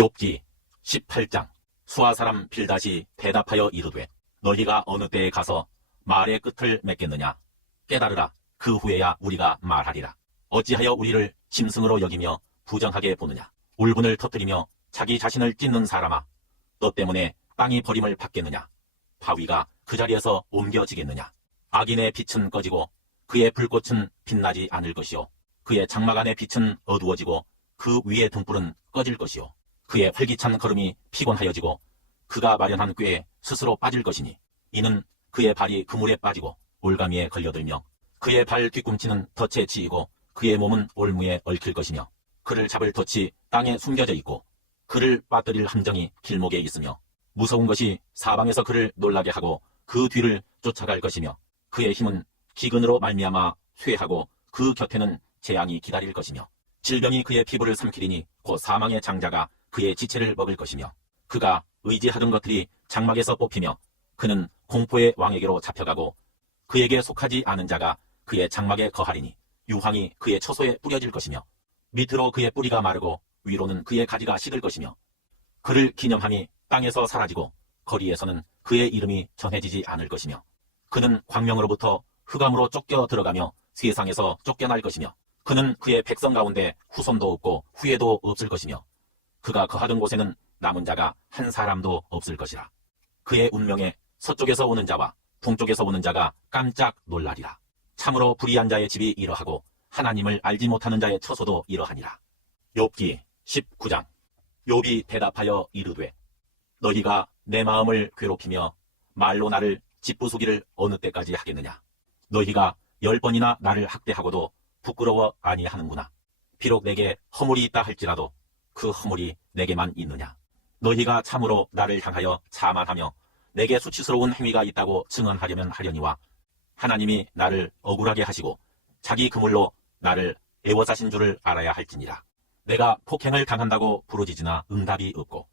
욥기 18장. 수아 사람 빌닷이 대답하여 이르되 너희가 어느 때에 가서 말의 끝을 맺겠느냐. 깨달으라. 그 후에야 우리가 말하리라. 어찌하여 우리를 짐승으로 여기며 부정하게 보느냐. 울분을 터뜨리며 자기 자신을 찢는 사람아, 너 때문에 땅이 버림을 받겠느냐. 바위가 그 자리에서 옮겨지겠느냐. 악인의 빛은 꺼지고 그의 불꽃은 빛나지 않을 것이요, 그의 장막 안의 빛은 어두워지고 그 위의 등불은 꺼질 것이요, 그의 활기찬 걸음이 피곤하여지고 그가 마련한 꾀에 스스로 빠질 것이니, 이는 그의 발이 그물에 빠지고 올가미에 걸려들며 그의 발 뒤꿈치는 덫에 치이고 그의 몸은 올무에 얽힐 것이며, 그를 잡을 덫이 땅에 숨겨져 있고 그를 빠뜨릴 함정이 길목에 있으며, 무서운 것이 사방에서 그를 놀라게 하고 그 뒤를 쫓아갈 것이며, 그의 힘은 기근으로 말미암아 쇠하고 그 곁에는 재앙이 기다릴 것이며, 질병이 그의 피부를 삼키리니 곧 사망의 장자가 그의 지체를 먹을 것이며, 그가 의지하던 것들이 장막에서 뽑히며 그는 공포의 왕에게로 잡혀가고 그에게 속하지 않은 자가 그의 장막에 거하리니, 유황이 그의 처소에 뿌려질 것이며 밑으로 그의 뿌리가 마르고 위로는 그의 가지가 시들 것이며, 그를 기념함이 땅에서 사라지고 거리에서는 그의 이름이 전해지지 않을 것이며, 그는 광명으로부터 흑암으로 쫓겨 들어가며 세상에서 쫓겨날 것이며, 그는 그의 백성 가운데 후손도 없고 후예도 없을 것이며, 그가 거하던 곳에는 남은 자가 한 사람도 없을 것이라. 그의 운명에 서쪽에서 오는 자와 동쪽에서 오는 자가 깜짝 놀라리라. 참으로 불의한 자의 집이 이러하고 하나님을 알지 못하는 자의 처소도 이러하니라. 욥기 19장. 욥이 대답하여 이르되 너희가 내 마음을 괴롭히며 말로 나를 짓부수기를 어느 때까지 하겠느냐. 너희가 10번이나 나를 학대하고도 부끄러워 아니하는구나. 비록 내게 허물이 있다 할지라도 그 허물이 내게만 있느냐. 너희가 참으로 나를 향하여 자만하며 내게 수치스러운 행위가 있다고 증언하려면 하려니와, 하나님이 나를 억울하게 하시고 자기 그물로 나를 애워싸신 줄을 알아야 할지니라. 내가 폭행을 당한다고 부르짖으나 응답이 없고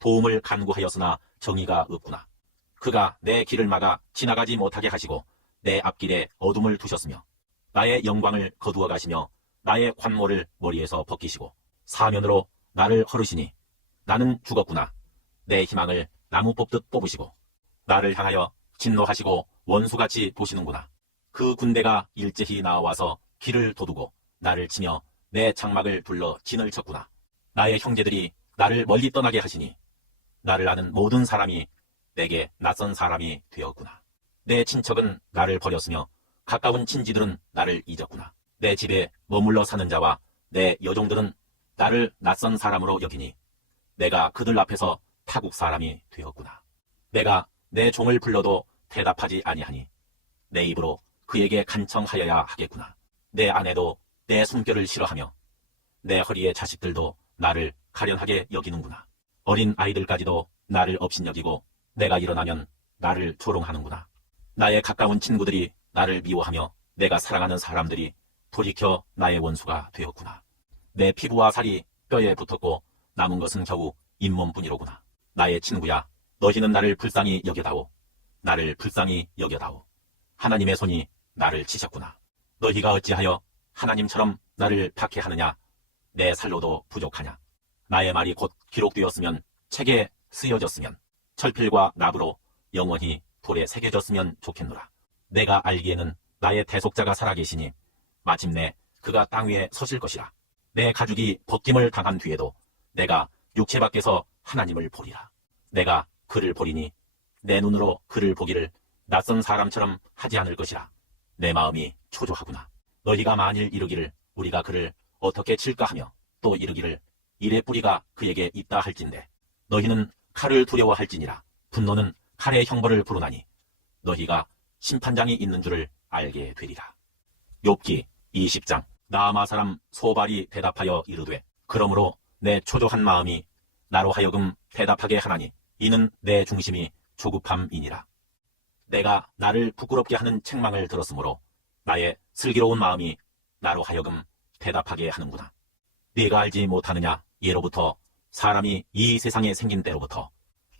도움을 간구하였으나 정의가 없구나. 그가 내 길을 막아 지나가지 못하게 하시고 내 앞길에 어둠을 두셨으며 나의 영광을 거두어 가시며 나의 관모를 머리에서 벗기시고 사면으로 나를 헐으시니 나는 죽었구나. 내 희망을 나무 뽑듯 뽑으시고 나를 향하여 진노하시고 원수같이 보시는구나. 그 군대가 일제히 나와서 길을 도두고 나를 치며 내 장막을 불러 진을 쳤구나. 나의 형제들이 나를 멀리 떠나게 하시니 나를 아는 모든 사람이 내게 낯선 사람이 되었구나. 내 친척은 나를 버렸으며 가까운 친지들은 나를 잊었구나. 내 집에 머물러 사는 자와 내 여종들은 나를 낯선 사람으로 여기니 내가 그들 앞에서 타국 사람이 되었구나. 내가 내 종을 불러도 대답하지 아니하니 내 입으로 그에게 간청하여야 하겠구나. 내 아내도 내 숨결을 싫어하며 내 허리의 자식들도 나를 가련하게 여기는구나. 어린 아이들까지도 나를 업신여기고 내가 일어나면 나를 조롱하는구나. 나의 가까운 친구들이 나를 미워하며 내가 사랑하는 사람들이 돌이켜 나의 원수가 되었구나. 내 피부와 살이 뼈에 붙었고 남은 것은 겨우 잇몸뿐이로구나. 나의 친구야, 너희는 나를 불쌍히 여겨다오. 나를 불쌍히 여겨다오. 하나님의 손이 나를 치셨구나. 너희가 어찌하여 하나님처럼 나를 박해하느냐. 내 살로도 부족하냐. 나의 말이 곧 기록되었으면 책에 쓰여졌으면 철필과 납으로 영원히 돌에 새겨졌으면 좋겠노라. 내가 알기에는 나의 대속자가 살아계시니 마침내 그가 땅 위에 서실 것이라. 내 가죽이 벗김을 당한 뒤에도 내가 육체 밖에서 하나님을 보리라. 내가 그를 보리니 내 눈으로 그를 보기를 낯선 사람처럼 하지 않을 것이라. 내 마음이 초조하구나. 너희가 만일 이르기를 우리가 그를 어떻게 칠까 하며 또 이르기를 일의 뿌리가 그에게 있다 할진대, 너희는 칼을 두려워할지니라. 분노는 칼의 형벌을 부르나니 너희가 심판장이 있는 줄을 알게 되리라. 욥기 20장. 나아마 사람 소발이 대답하여 이르되 그러므로 내 초조한 마음이 나로 하여금 대답하게 하나니 이는 내 중심이 조급함이니라. 내가 나를 부끄럽게 하는 책망을 들었으므로 나의 슬기로운 마음이 나로 하여금 대답하게 하는구나. 네가 알지 못하느냐. 예로부터 사람이 이 세상에 생긴 때로부터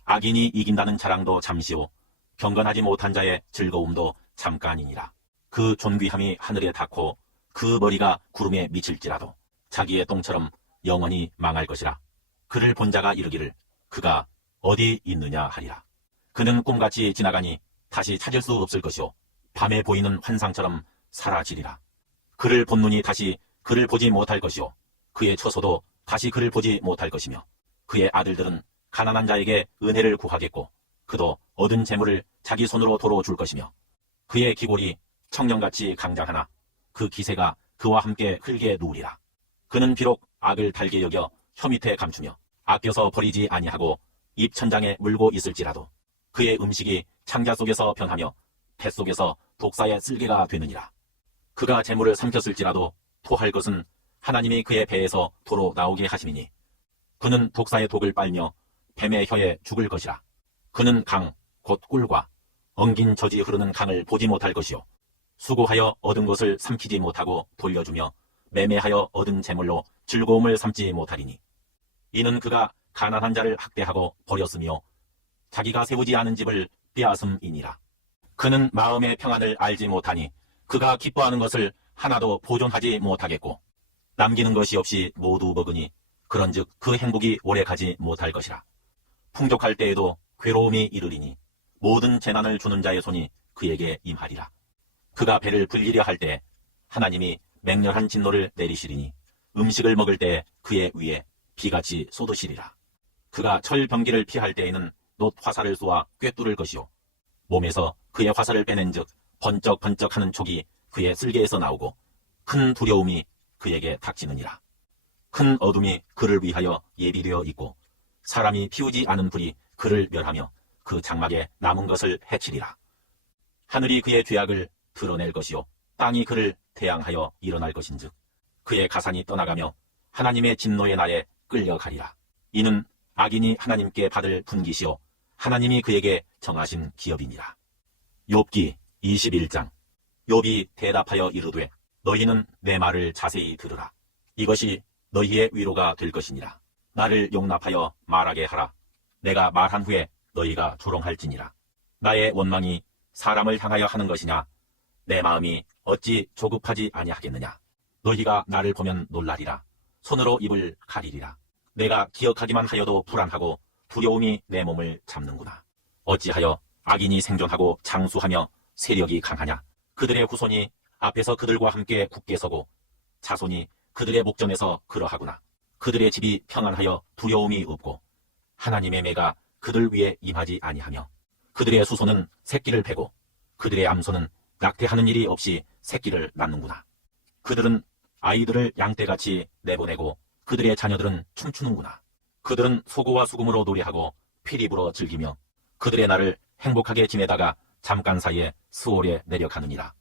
악인이 이긴다는 자랑도 잠시요 경건하지 못한 자의 즐거움도 잠깐이니라. 그 존귀함이 하늘에 닿고 그 머리가 구름에 미칠지라도 자기의 똥처럼 영원히 망할 것이라. 그를 본 자가 이르기를 그가 어디 있느냐 하리라. 그는 꿈같이 지나가니 다시 찾을 수 없을 것이요 밤에 보이는 환상처럼 사라지리라. 그를 본 눈이 다시 그를 보지 못할 것이요 그의 처소도 다시 그를 보지 못할 것이며 그의 아들들은 가난한 자에게 은혜를 구하겠고 그도 얻은 재물을 자기 손으로 도로 줄 것이며 그의 기골이 청년같이 강장하나 그 기세가 그와 함께 흙에 누우리라. 그는 비록 악을 달게 여겨 혀 밑에 감추며 아껴서 버리지 아니하고 입천장에 물고 있을지라도 그의 음식이 창자 속에서 변하며 배 속에서 독사의 쓸개가 되느니라. 그가 재물을 삼켰을지라도 토할 것은 하나님이 그의 배에서 도로 나오게 하심이니 그는 독사의 독을 빨며 뱀의 혀에 죽을 것이라. 그는 강, 곧 꿀과 엉긴 젖이 흐르는 강을 보지 못할 것이요 수고하여 얻은 것을 삼키지 못하고 돌려주며 매매하여 얻은 재물로 즐거움을 삼지 못하리니 이는 그가 가난한 자를 학대하고 버렸으며 자기가 세우지 않은 집을 빼앗음이니라. 그는 마음의 평안을 알지 못하니 그가 기뻐하는 것을 하나도 보존하지 못하겠고 남기는 것이 없이 모두 먹으니 그런즉 그 행복이 오래가지 못할 것이라. 풍족할 때에도 괴로움이 이르리니 모든 재난을 주는 자의 손이 그에게 임하리라. 그가 배를 불리려 할 때 하나님이 맹렬한 진노를 내리시리니 음식을 먹을 때 그의 위에 비같이 쏟으시리라. 그가 철병기를 피할 때에는 놋 화살을 쏘아 꿰뚫을 것이요 몸에서 그의 화살을 빼낸즉 번쩍번쩍하는 촉이 그의 쓸개에서 나오고 큰 두려움이 그에게 닥치느니라. 큰 어둠이 그를 위하여 예비되어 있고 사람이 피우지 않은 불이 그를 멸하며 그 장막에 남은 것을 해치리라. 하늘이 그의 죄악을 드러낼 것이요 땅이 그를 태양하여 일어날 것인즉 그의 가산이 떠나가며 하나님의 진노의 날에 끌려가리라. 이는 악인이 하나님께 받을 분깃이요 하나님이 그에게 정하신 기업이니라. 욥기 21장. 욥이 대답하여 이르되 너희는 내 말을 자세히 들으라. 이것이 너희의 위로가 될 것이니라. 나를 용납하여 말하게 하라. 내가 말한 후에 너희가 조롱할지니라. 나의 원망이 사람을 향하여 하는 것이냐? 내 마음이 어찌 조급하지 아니하겠느냐? 너희가 나를 보면 놀라리라. 손으로 입을 가리리라. 내가 기억하기만 하여도 불안하고 두려움이 내 몸을 잡는구나. 어찌하여 악인이 생존하고 장수하며 세력이 강하냐? 그들의 후손이 앞에서 그들과 함께 굳게 서고 자손이 그들의 목전에서 그러하구나. 그들의 집이 평안하여 두려움이 없고 하나님의 매가 그들 위에 임하지 아니하며 그들의 수소는 새끼를 패고 그들의 암소는 낙태하는 일이 없이 새끼를 낳는구나. 그들은 아이들을 양떼같이 내보내고 그들의 자녀들은 춤추는구나. 그들은 소고와 수금으로 노래하고 피리 불어 즐기며 그들의 날을 행복하게 지내다가 잠깐 사이에 스올에 내려가느니라.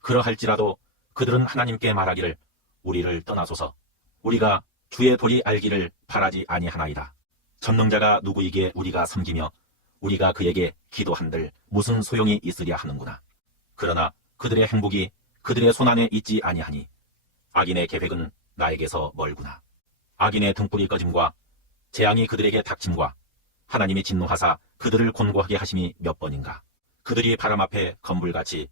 그러할지라도 그들은 하나님께 말하기를 우리를 떠나소서. 우리가 주의 도리 알기를 바라지 아니하나이다. 전능자가 누구이기에 우리가 섬기며 우리가 그에게 기도한들 무슨 소용이 있으랴 하는구나. 그러나 그들의 행복이 그들의 손안에 있지 아니하니 악인의 계획은 나에게서 멀구나. 악인의 등불이 꺼짐과 재앙이 그들에게 닥침과 하나님이 진노하사 그들을 곤고하게 하심이 몇 번인가. 그들이 바람 앞에 건불같이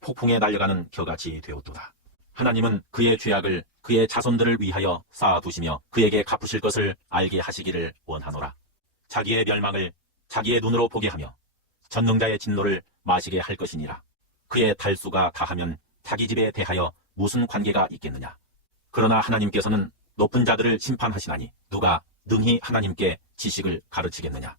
폭풍에 날려가는 겨같이 되었도다. 하나님은 그의 죄악을 그의 자손들을 위하여 쌓아두시며 그에게 갚으실 것을 알게 하시기를 원하노라. 자기의 멸망을 자기의 눈으로 보게 하며 전능자의 진노를 마시게 할 것이니라. 그의 달수가 다하면 자기 집에 대하여 무슨 관계가 있겠느냐. 그러나 하나님께서는 높은 자들을 심판하시나니 누가 능히 하나님께 지식을 가르치겠느냐.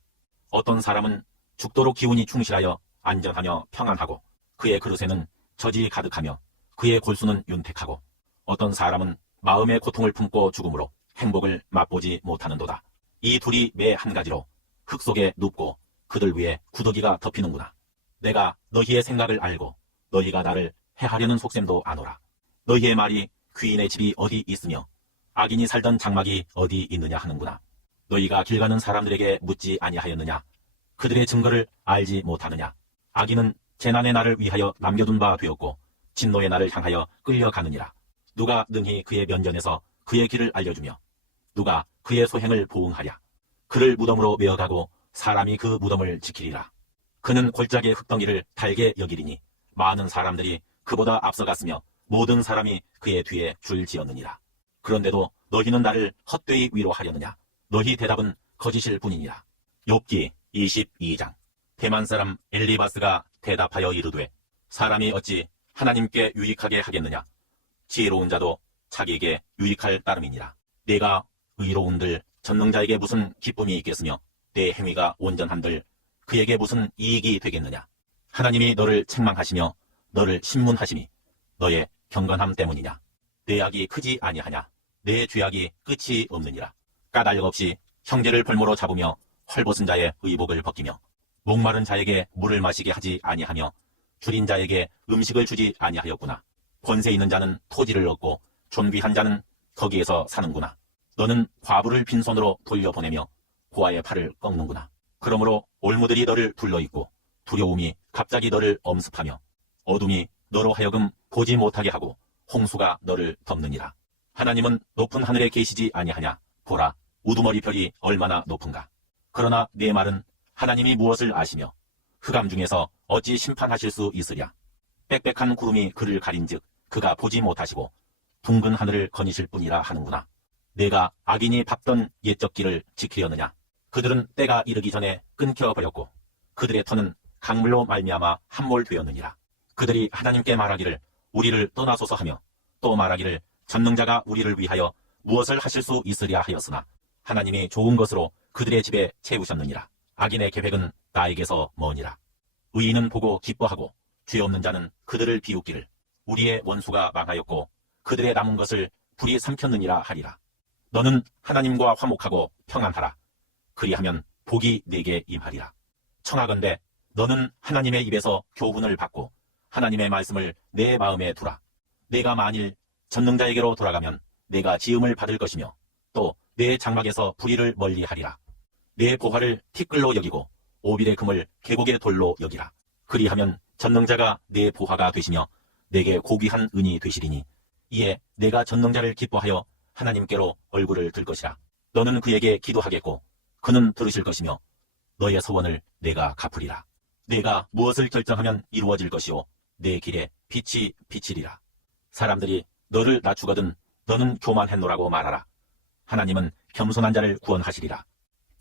어떤 사람은 죽도록 기운이 충실하여 안전하며 평안하고 그의 그릇에는 젖이 가득하며 그의 골수는 윤택하고 어떤 사람은 마음의 고통을 품고 죽음으로 행복을 맛보지 못하는도다. 이 둘이 매 한 가지로 흙 속에 눕고 그들 위에 구더기가 덮이는구나. 내가 너희의 생각을 알고 너희가 나를 해하려는 속셈도 아노라. 너희의 말이 귀인의 집이 어디 있으며 악인이 살던 장막이 어디 있느냐 하는구나. 너희가 길 가는 사람들에게 묻지 아니하였느냐. 그들의 증거를 알지 못하느냐. 악인은 재난의 날을 위하여 남겨둔 바 되었고 진노의 날을 향하여 끌려가느니라. 누가 능히 그의 면전에서 그의 길을 알려주며 누가 그의 소행을 보응하랴. 그를 무덤으로 메어가고 사람이 그 무덤을 지키리라. 그는 골짜기의 흙덩이를 달게 여기리니 많은 사람들이 그보다 앞서갔으며 모든 사람이 그의 뒤에 줄 지었느니라. 그런데도 너희는 나를 헛되이 위로하려느냐. 너희 대답은 거짓일 뿐이니라. 욥기 22장. 대만 사람 엘리바스가 대답하여 이르되 사람이 어찌 하나님께 유익하게 하겠느냐. 지혜로운 자도 자기에게 유익할 따름이니라. 내가 의로운들 전능자에게 무슨 기쁨이 있겠으며 내 행위가 온전한들 그에게 무슨 이익이 되겠느냐. 하나님이 너를 책망하시며 너를 신문하심이 너의 경건함 때문이냐. 내 악이 크지 아니하냐. 내 죄악이 끝이 없느니라. 까닭 없이 형제를 벌모로 잡으며 헐벗은 자의 의복을 벗기며 목마른 자에게 물을 마시게 하지 아니하며 줄인 자에게 음식을 주지 아니하였구나. 권세 있는 자는 토지를 얻고 존귀한 자는 거기에서 사는구나. 너는 과부를 빈손으로 돌려보내며 고아의 팔을 꺾는구나. 그러므로 올무들이 너를 둘러있고 두려움이 갑자기 너를 엄습하며 어둠이 너로 하여금 보지 못하게 하고 홍수가 너를 덮느니라. 하나님은 높은 하늘에 계시지 아니하냐. 보라, 우두머리 별이 얼마나 높은가. 그러나 내 말은 하나님이 무엇을 아시며 흑암 중에서 어찌 심판하실 수 있으랴. 빽빽한 구름이 그를 가린즉 그가 보지 못하시고 둥근 하늘을 거니실 뿐이라 하는구나. 내가 악인이 밟던 옛적 길을 지키려느냐. 그들은 때가 이르기 전에 끊겨버렸고 그들의 터는 강물로 말미암아 함몰되었느니라. 그들이 하나님께 말하기를 우리를 떠나소서 하며 또 말하기를 전능자가 우리를 위하여 무엇을 하실 수 있으랴 하였으나 하나님이 좋은 것으로 그들의 집에 채우셨느니라. 악인의 계획은 나에게서 머니라. 의인은 보고 기뻐하고 죄 없는 자는 그들을 비웃기를 우리의 원수가 망하였고 그들의 남은 것을 불이 삼켰느니라 하리라. 너는 하나님과 화목하고 평안하라. 그리하면 복이 네게 임하리라. 청하건대 너는 하나님의 입에서 교훈을 받고 하나님의 말씀을 내 마음에 두라. 내가 만일 전능자에게로 돌아가면 내가 지음을 받을 것이며 또 내 장막에서 불의를 멀리하리라. 내 보화를 티끌로 여기고 오빌의 금을 계곡의 돌로 여기라. 그리하면 전능자가 내 보화가 되시며 내게 고귀한 은이 되시리니 이에 내가 전능자를 기뻐하여 하나님께로 얼굴을 들 것이라. 너는 그에게 기도하겠고 그는 들으실 것이며 너의 소원을 내가 갚으리라. 내가 무엇을 결정하면 이루어질 것이요 내 길에 빛이 비치리라. 사람들이 너를 낮추거든 너는 교만했노라고 말하라. 하나님은 겸손한 자를 구원하시리라.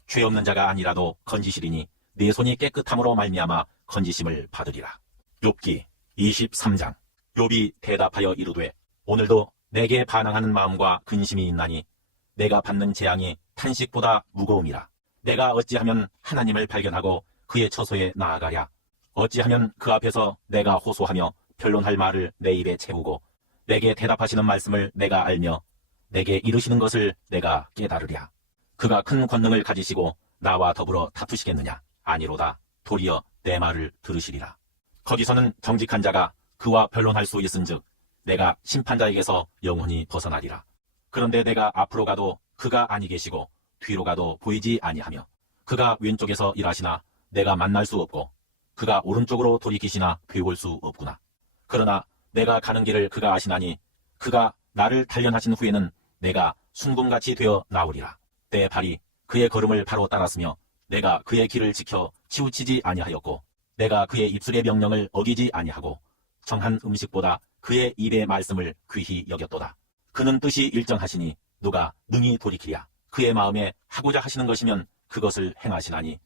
죄 없는 자가 아니라도 건지시리니 내 손이 깨끗함으로 말미암아 건지심을 받으리라. 욥기 23장. 욥이 대답하여 이르되 오늘도 내게 반항하는 마음과 근심이 있나니 내가 받는 재앙이 탄식보다 무거움이라. 내가 어찌하면 하나님을 발견하고 그의 처소에 나아가랴. 어찌하면 그 앞에서 내가 호소하며 변론할 말을 내 입에 채우고 내게 대답하시는 말씀을 내가 알며 내게 이르시는 것을 내가 깨달으랴. 그가 큰 권능을 가지시고 나와 더불어 다투시겠느냐. 아니로다. 도리어 내 말을 들으시리라. 거기서는 정직한 자가 그와 변론할 수 있은즉 내가 심판자에게서 영원히 벗어나리라. 그런데 내가 앞으로 가도 그가 아니 계시고 뒤로 가도 보이지 아니하며 그가 왼쪽에서 일하시나 내가 만날 수 없고 그가 오른쪽으로 돌이키시나 배울 수 없구나. 그러나 내가 가는 길을 그가 아시나니 그가 나를 단련하신 후에는 내가 순금같이 되어 나오리라. 내 발이 그의 걸음을 바로 따랐으며 내가 그의 길을 지켜 치우치지 아니하였고 내가 그의 입술의 명령을 어기지 아니하고 정한 음식보다 그의 입의 말씀을 귀히 여겼도다. 그는 뜻이 일정하시니 누가 능히 돌이키랴. 그의 마음에 하고자 하시는 것이면 그것을 행하시나니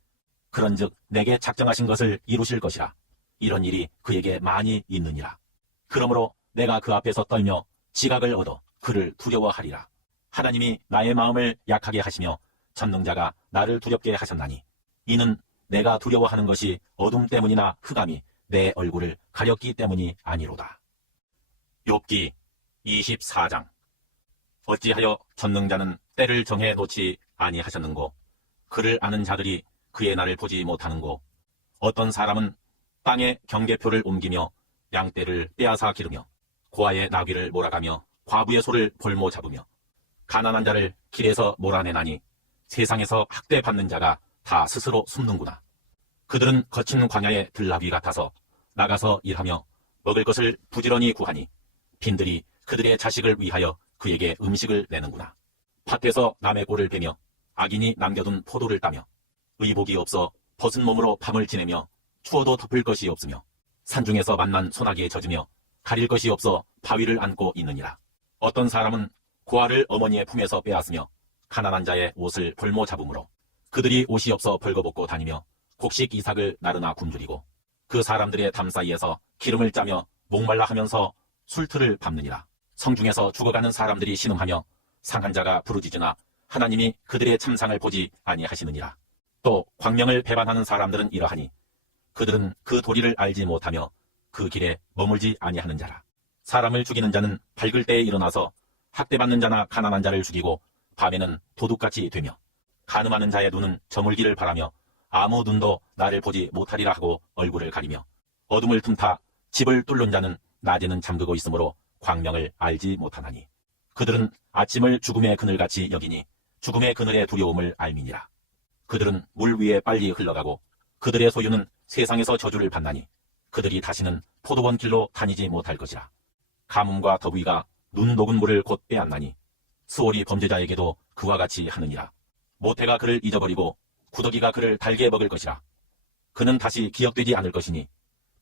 그런즉 내게 작정하신 것을 이루실 것이라. 이런 일이 그에게 많이 있느니라. 그러므로 내가 그 앞에서 떨며 지각을 얻어 그를 두려워하리라. 하나님이 나의 마음을 약하게 하시며 전능자가 나를 두렵게 하셨나니 이는 내가 두려워하는 것이 어둠 때문이나 흑암이 내 얼굴을 가렸기 때문이 아니로다. 욥기 24장. 어찌하여 전능자는 때를 정해 놓지 아니하셨는고 그를 아는 자들이 그의 날을 보지 못하는고 어떤 사람은 땅에 경계표를 옮기며 양떼를 빼앗아 기르며 고아의 나귀를 몰아가며 과부의 소를 볼모 잡으며 가난한 자를 길에서 몰아내나니 세상에서 학대받는 자가 다 스스로 숨는구나. 그들은 거친 광야의 들나귀 같아서 나가서 일하며 먹을 것을 부지런히 구하니 빈들이 그들의 자식을 위하여 그에게 음식을 내는구나. 밭에서 남의 꼴을 베며 악인이 남겨둔 포도를 따며 의복이 없어 벗은 몸으로 밤을 지내며 추워도 덮을 것이 없으며 산중에서 만난 소나기에 젖으며 가릴 것이 없어 바위를 안고 있느니라. 어떤 사람은 고아를 어머니의 품에서 빼앗으며 가난한 자의 옷을 볼모 잡음으로 그들이 옷이 없어 벌거벗고 다니며 곡식 이삭을 나르나 굶주리고 그 사람들의 담 사이에서 기름을 짜며 목말라 하면서 술틀을 밟느니라. 성중에서 죽어가는 사람들이 신음하며 상한 자가 부르짖으나 하나님이 그들의 참상을 보지 아니하시느니라. 또 광명을 배반하는 사람들은 이러하니 그들은 그 도리를 알지 못하며 그 길에 머물지 아니하는 자라. 사람을 죽이는 자는 밝을 때에 일어나서 학대받는 자나 가난한 자를 죽이고 밤에는 도둑같이 되며 간음하는 자의 눈은 저물기를 바라며 아무 눈도 나를 보지 못하리라 하고 얼굴을 가리며 어둠을 틈타 집을 뚫는 자는 낮에는 잠그고 있으므로 광명을 알지 못하나니 그들은 아침을 죽음의 그늘같이 여기니 죽음의 그늘의 두려움을 알미니라. 그들은 물 위에 빨리 흘러가고 그들의 소유는 세상에서 저주를 받나니 그들이 다시는 포도원 길로 다니지 못할 것이라. 가뭄과 더위가 눈 녹은 물을 곧 빼앗나니 수월이 범죄자에게도 그와 같이 하느니라. 모태가 그를 잊어버리고 구더기가 그를 달게 먹을 것이라. 그는 다시 기억되지 않을 것이니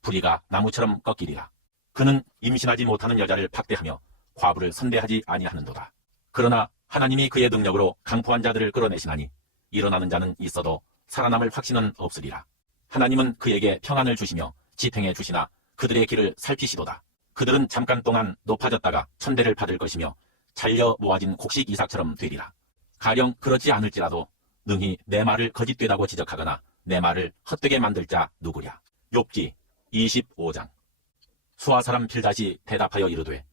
부리가 나무처럼 꺾이리라. 그는 임신하지 못하는 여자를 팍대하며 과부를 선대하지 아니하는도다. 그러나 하나님이 그의 능력으로 강포한 자들을 끌어내시나니 일어나는 자는 있어도 살아남을 확신은 없으리라. 하나님은 그에게 평안을 주시며 지탱해 주시나 그들의 길을 살피시도다. 그들은 잠깐 동안 높아졌다가 천대를 받을 것이며 잘려 모아진 곡식 이삭처럼 되리라. 가령 그렇지 않을지라도 능히 내 말을 거짓되다고 지적하거나 내 말을 헛되게 만들 자 누구랴. 욥기 25장. 수아 사람 빌닷이 대답하여 이르되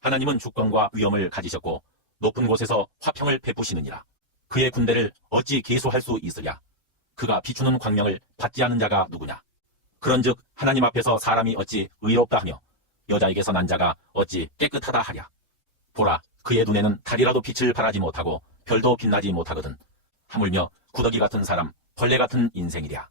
하나님은 주권과 위엄을 가지셨고 높은 곳에서 화평을 베푸시느니라. 그의 군대를 어찌 계수할 수 있으랴. 그가 비추는 광명을 받지 않은 자가 누구냐. 그런즉 하나님 앞에서 사람이 어찌 의롭다 하며 여자에게서 난 자가 어찌 깨끗하다 하랴. 보라, 그의 눈에는 달이라도 빛을 발하지 못하고 별도 빛나지 못하거든. 하물며 구더기 같은 사람, 벌레 같은 인생이랴.